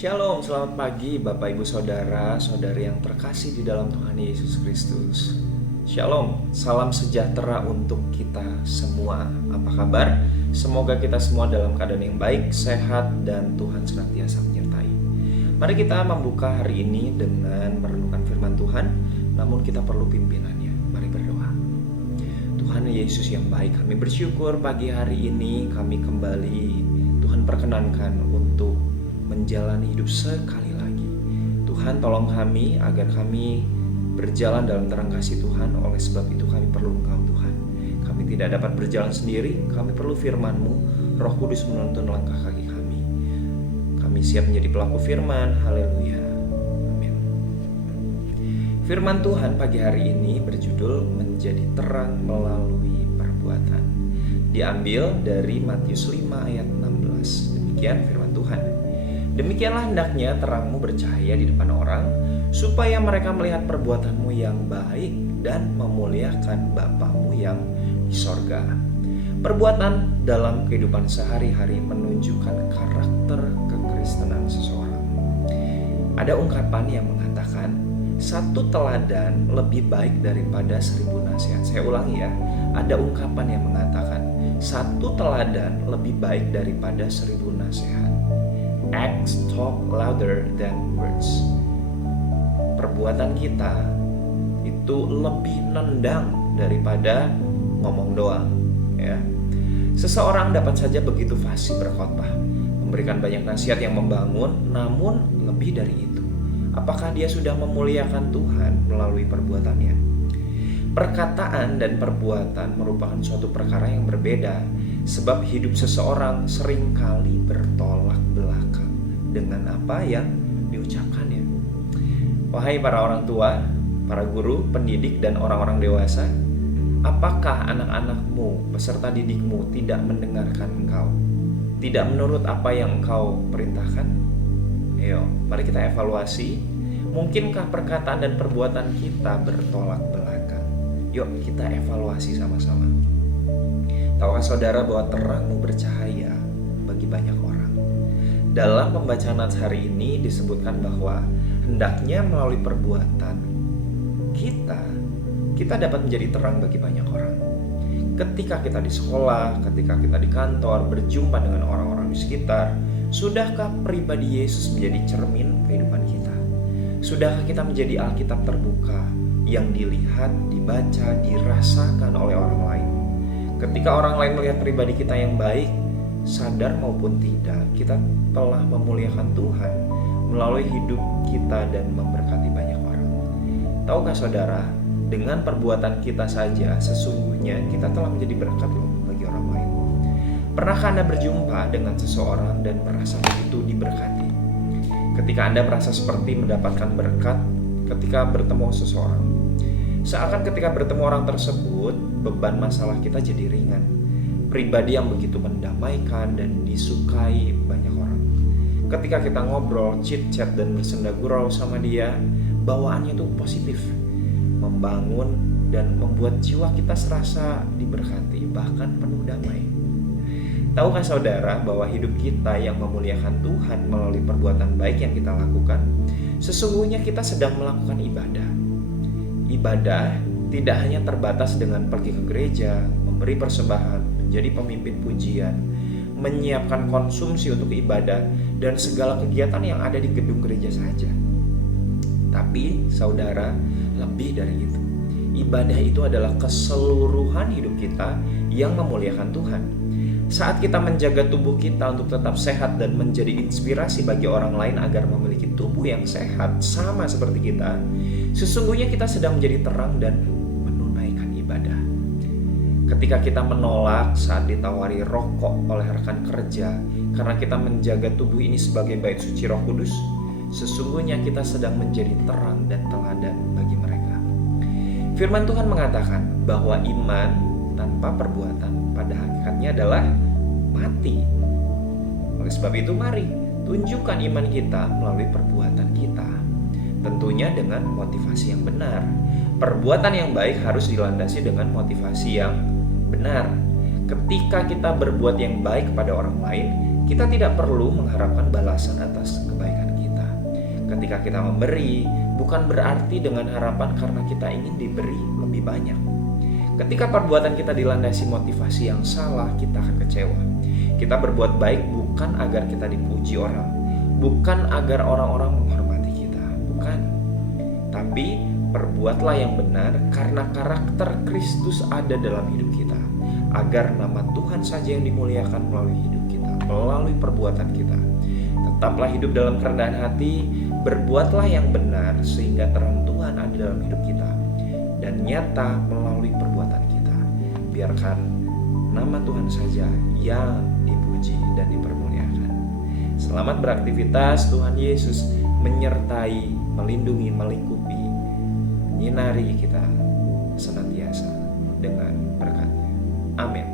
Shalom, selamat pagi Bapak Ibu Saudara, saudari yang terkasih di dalam Tuhan Yesus Kristus. Shalom, salam sejahtera untuk kita semua. Apa kabar? Semoga kita semua dalam keadaan yang baik, sehat, dan Tuhan senantiasa menyertai. Mari kita membuka hari ini dengan merenungkan firman Tuhan, namun kita perlu pimpinannya. Mari berdoa. Tuhan Yesus yang baik, kami bersyukur pagi hari ini kami kembali Tuhan perkenankan untuk menjalani hidup sekali lagi. Tuhan tolong kami agar kami berjalan dalam terang kasih Tuhan. Oleh sebab itu kami perlu Engkau Tuhan. Kami tidak dapat berjalan sendiri, kami perlu firman-Mu. Roh Kudus menuntun langkah kaki kami. Kami siap menjadi pelaku firman. Haleluya. Amin. Firman Tuhan pagi hari ini berjudul menjadi terang melalui perbuatan. Diambil dari Matius 5 ayat 16. Demikian firman Tuhan. Demikianlah hendaknya terangmu bercahaya di depan orang, supaya mereka melihat perbuatanmu yang baik dan memuliakan Bapamu yang di sorga. Perbuatan dalam kehidupan sehari-hari menunjukkan karakter kekristenan seseorang. Ada ungkapan yang mengatakan, satu teladan lebih baik daripada 1000 nasihat. Saya ulangi ya, ada ungkapan yang mengatakan, satu teladan lebih baik daripada 1000 nasihat. Acts talk louder than words. Perbuatan kita itu lebih nendang daripada ngomong doang, ya. Seseorang dapat saja begitu fasih berkhotbah, memberikan banyak nasihat yang membangun, namun lebih dari itu, apakah dia sudah memuliakan Tuhan melalui perbuatannya? Perkataan dan perbuatan merupakan suatu perkara yang berbeda, sebab hidup seseorang seringkali bertolak belakang dengan apa yang diucapkannya. Wahai para orang tua, para guru, pendidik, dan orang-orang dewasa, apakah anak-anakmu, peserta didikmu tidak mendengarkan engkau? Tidak menurut apa yang engkau perintahkan? Ayo, mari kita evaluasi. Mungkinkah perkataan dan perbuatan kita bertolak belakang? Yuk kita evaluasi sama-sama. Tahukah saudara bahwa terangmu bercahaya bagi banyak orang? Dalam pembacaan Nats hari ini disebutkan bahwa hendaknya melalui perbuatan kita dapat menjadi terang bagi banyak orang. Ketika kita di sekolah, ketika kita di kantor, berjumpa dengan orang-orang di sekitar, sudahkah pribadi Yesus menjadi cermin kehidupan kita? Sudahkah kita menjadi Alkitab terbuka yang dilihat, dibaca, dirasakan oleh orang lain? Ketika orang lain melihat pribadi kita yang baik, sadar maupun tidak, kita telah memuliakan Tuhan melalui hidup kita dan memberkati banyak orang. Tahukah saudara, dengan perbuatan kita saja sesungguhnya kita telah menjadi berkat loh bagi orang lain. Pernahkah Anda berjumpa dengan seseorang dan merasa begitu diberkati? Ketika Anda merasa seperti mendapatkan berkat ketika bertemu seseorang, seakan ketika bertemu orang tersebut, beban masalah kita jadi ringan. Pribadi yang begitu mendamaikan dan disukai banyak orang. Ketika kita ngobrol, chit-chat, dan bersenda gurau sama dia, bawaannya itu positif, membangun, dan membuat jiwa kita serasa diberkati, bahkan penuh damai. Tahukah saudara bahwa hidup kita yang memuliakan Tuhan melalui perbuatan baik yang kita lakukan, sesungguhnya kita sedang melakukan ibadah. Ibadah tidak hanya terbatas dengan pergi ke gereja, memberi persembahan, menjadi pemimpin pujian, menyiapkan konsumsi untuk ibadah, dan segala kegiatan yang ada di gedung gereja saja. Tapi saudara, lebih dari itu. Ibadah itu adalah keseluruhan hidup kita yang memuliakan Tuhan. Saat kita menjaga tubuh kita untuk tetap sehat dan menjadi inspirasi bagi orang lain agar memiliki tubuh yang sehat sama seperti kita, sesungguhnya kita sedang menjadi terang dan menunaikan ibadah. Ketika kita menolak saat ditawari rokok oleh rekan kerja karena kita menjaga tubuh ini sebagai bait suci Roh Kudus, sesungguhnya kita sedang menjadi terang dan teladan bagi mereka. Firman Tuhan mengatakan bahwa iman tanpa perbuatan pada hakikatnya adalah mati. Oleh sebab itu mari tunjukkan iman kita melalui perbuatan kita. Tentunya dengan motivasi yang benar. Perbuatan yang baik harus dilandasi dengan motivasi yang benar. Ketika kita berbuat yang baik kepada orang lain, kita tidak perlu mengharapkan balasan atas kebaikan Ketika kita memberi, bukan berarti dengan harapan karena kita ingin diberi lebih banyak. Ketika perbuatan kita dilandasi motivasi yang salah, kita akan kecewa. Kita berbuat baik bukan agar kita dipuji orang, bukan agar orang-orang menghormati kita, bukan. Tapi perbuatlah yang benar karena karakter Kristus ada dalam hidup kita, agar nama Tuhan saja yang dimuliakan melalui hidup kita, melalui perbuatan kita. Tetaplah hidup dalam kerendahan hati, berbuatlah yang benar sehingga terang Tuhan ada dalam hidup kita dan nyata melalui perbuatan kita. Biarkan nama Tuhan saja yang dipuji dan dipermuliakan. Selamat beraktivitas. Tuhan Yesus menyertai, melindungi, melingkupi, menyinari kita senantiasa dengan berkat-Nya. Amin.